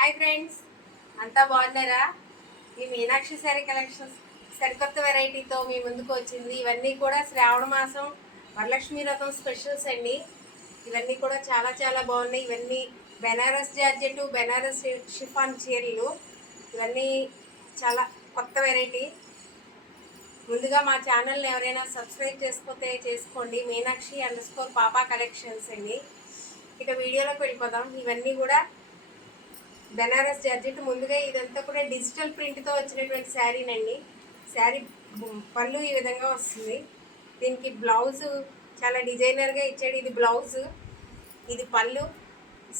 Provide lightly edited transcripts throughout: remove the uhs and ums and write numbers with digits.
Hi friends, అంతా బాగున్నారా? ఈ మీనాక్షి శారీ కలెక్షన్స్ సరికొత్త వెరైటీతో మీ ముందుకు వచ్చింది. ఇవన్నీ కూడా శ్రావణ మాసం వరలక్ష్మి వ్రతం స్పెషల్స్ అండి. ఇవన్నీ కూడా చాలా చాలా బాగున్నాయి. ఇవన్నీ బెనారస్ జార్జెట్, బెనారస్ షిఫాన్ చీరలు. ఇవన్నీ చాలా కొత్త వెరైటీ. ముందుగా మా ఛానల్ని ఎవరైనా సబ్స్క్రైబ్ చేసుకోతే చేసుకోండి. మీనాక్షి_పాపా కలెక్షన్స్ అండి. ఇక వీడియోలోకి వెళ్ళిపోదాం. ఇవన్నీ కూడా బెనారస్ జార్జెట్. ముందుగా ఇదంతా కూడా డిజిటల్ ప్రింట్తో వచ్చినటువంటి శారీనండి. శారీ పళ్ళు ఈ విధంగా వస్తుంది. దీనికి బ్లౌజు చాలా డిజైనర్గా ఇచ్చాడు. ఇది బ్లౌజు, ఇది పళ్ళు.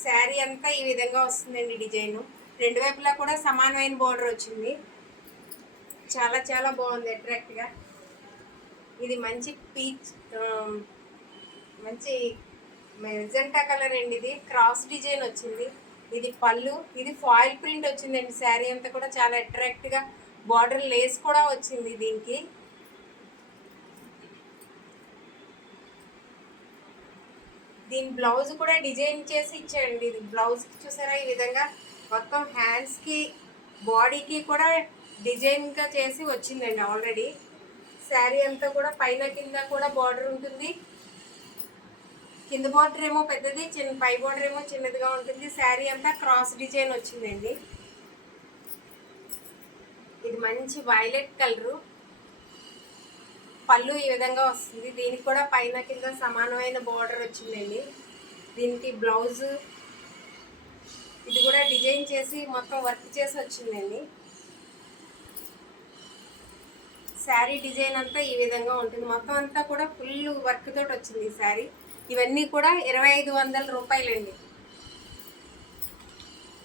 శారీ అంతా ఈ విధంగా వస్తుందండి డిజైను. రెండు వైపులా కూడా సమానమైన బోర్డర్ వచ్చింది. చాలా చాలా బాగుంది, అట్రాక్ట్గా. ఇది మంచి పీచ్, మంచి మెజెంటా కలర్ అండి. ఇది క్రాస్ డిజైన్ వచ్చింది. ఇది పళ్ళు, ఇది ఫాయిల్ ప్రింట్ వచ్చిందండి. శారీ అంతా కూడా చాలా అట్రాక్ట్గా బార్డర్ లేస్ కూడా వచ్చింది దీనికి. దీని బ్లౌజ్ కూడా డిజైన్ చేసి ఇచ్చాడండి. ఇది బ్లౌజ్ చూసారా, ఈ విధంగా మొత్తం హ్యాండ్స్కి బాడీకి కూడా డిజైన్గా చేసి వచ్చిందండి ఆల్రెడీ. శారీ అంతా కూడా పైన కింద కూడా బార్డర్ ఉంటుంది. కింద బార్డర్ ఏమో పెద్దది, పై బార్డర్ ఏమో చిన్నదిగా ఉంటుంది. శారీ అంతా క్రాస్ డిజైన్ వచ్చిందండి. ఇది మంచి వైలెట్ కలరు. పళ్ళు ఈ విధంగా వస్తుంది. దీనికి కూడా పైన కింద సమానమైన బార్డర్ వచ్చిందండి. దీనికి బ్లౌజు ఇది కూడా డిజైన్ చేసి మొత్తం వర్క్ చేసి వచ్చిందండి. శారీ డిజైన్ అంతా ఈ విధంగా ఉంటుంది. మొత్తం అంతా కూడా ఫుల్ వర్క్ తోటి వచ్చింది ఈ శారీ. ఇవన్నీ కూడా 2500 రూపాయలండి.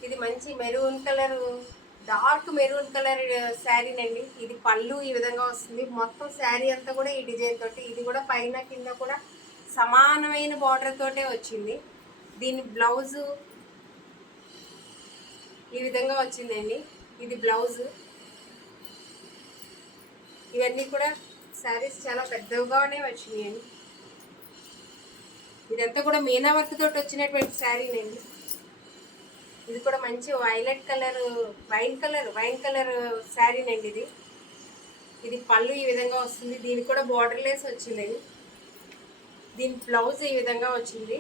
ఇది మంచి maroon colour, dark maroon colour శారీనండి. ఇది పళ్ళు ఈ విధంగా వస్తుంది. మొత్తం శారీ అంతా కూడా ఈ డిజైన్ తోటి, ఇది కూడా పైన కింద కూడా సమానమైన బార్డర్ తోటే వచ్చింది. దీని బ్లౌజు ఈ విధంగా వచ్చిందండి. ఇది బ్లౌజు. ఇవన్నీ కూడా శారీస్ చాలా పెద్దగానే వచ్చినాయండి. ఇదంతా కూడా మీనా వర్క్ తోటి వచ్చినటువంటి శారీనండి. ఇది కూడా మంచి వైలెట్ కలర్, వైన్ కలర్ శారీనండి ఇది. ఇది పళ్ళు ఈ విధంగా వస్తుంది. దీనికి కూడా బార్డర్ లేస్ వచ్చిందండి. దీని బ్లౌజ్ ఈ విధంగా వచ్చింది.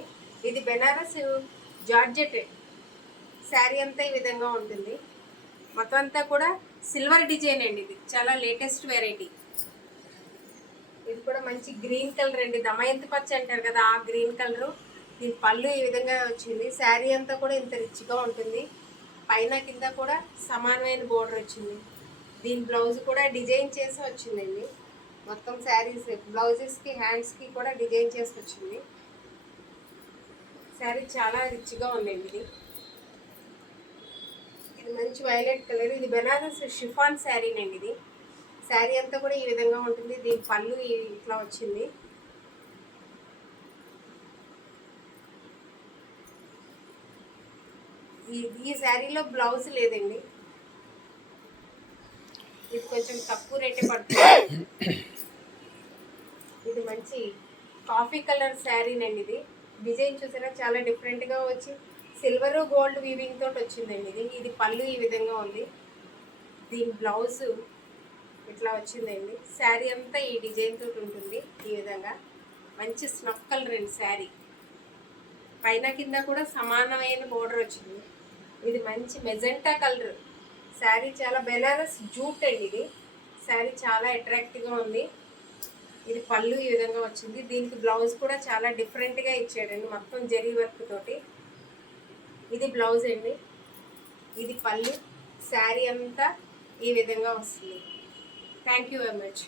ఇది బెనారస్ జార్జెట్. శారీ అంతా ఈ విధంగా ఉంటుంది. మొత్తం అంతా కూడా సిల్వర్ డిజైన్ అండి. ఇది చాలా లేటెస్ట్ వెరైటీ. ఇది కూడా మంచి గ్రీన్ కలర్ అండి. దమయంతి పచ్చ అంటారు కదా, ఆ గ్రీన్ కలరు. దీని పళ్ళు ఈ విధంగా వచ్చింది. శారీ అంతా కూడా ఇంత రిచ్గా ఉంటుంది. పైన కింద కూడా సమానమైన బోర్డర్ వచ్చింది. దీని బ్లౌజ్ కూడా డిజైన్ చేసి వచ్చిందండి. మొత్తం శారీస్ బ్లౌజెస్కి హ్యాండ్స్కి కూడా డిజైన్ చేసి వచ్చింది. శారీ చాలా రిచ్గా ఉందండి. ఇది మంచి వైలెట్ కలర్. ఇది బెనారస్ షిఫాన్ శారీనండి. ఇది శారీ అంతా కూడా ఈ విధంగా ఉంటుంది. దీని పళ్ళు ఇట్లా వచ్చింది. ఈ శారీలో బ్లౌజ్ లేదండి. ఇది కొంచెం తక్కువ రేటే పడుతుంది. ఇది మంచి కాఫీ కలర్ శారీనండి. ఇది డిజైన్ చూసారా, చాలా డిఫరెంట్గా వచ్చి సిల్వర్ గోల్డ్ వీవింగ్ తోటి వచ్చిందండి. ఇది పళ్ళు ఈ విధంగా ఉంది. దీని బ్లౌజ్ ఇట్లా వచ్చిందండి. శారీ అంతా ఈ డిజైన్ తోటి ఉంటుంది. ఈ విధంగా మంచి స్నఫ్ కలర్ అండి శారీ. పైన కింద కూడా సమానమైన బోర్డర్ వచ్చింది. ఇది మంచి మెజెంటా కలర్ శారీ. చాలా బెనారస్ జూట్ అండి ఇది. శారీ చాలా అట్రాక్టివ్గా ఉంది. ఇది పళ్ళు ఈ విధంగా వచ్చింది. దీనికి బ్లౌజ్ కూడా చాలా డిఫరెంట్గా ఇచ్చాడండి, మొత్తం జరీ వర్క్ తోటి. ఇది బ్లౌజ్ అండి. ఇది పళ్ళు. శారీ అంతా ఈ విధంగా వస్తుంది. Thank you very much.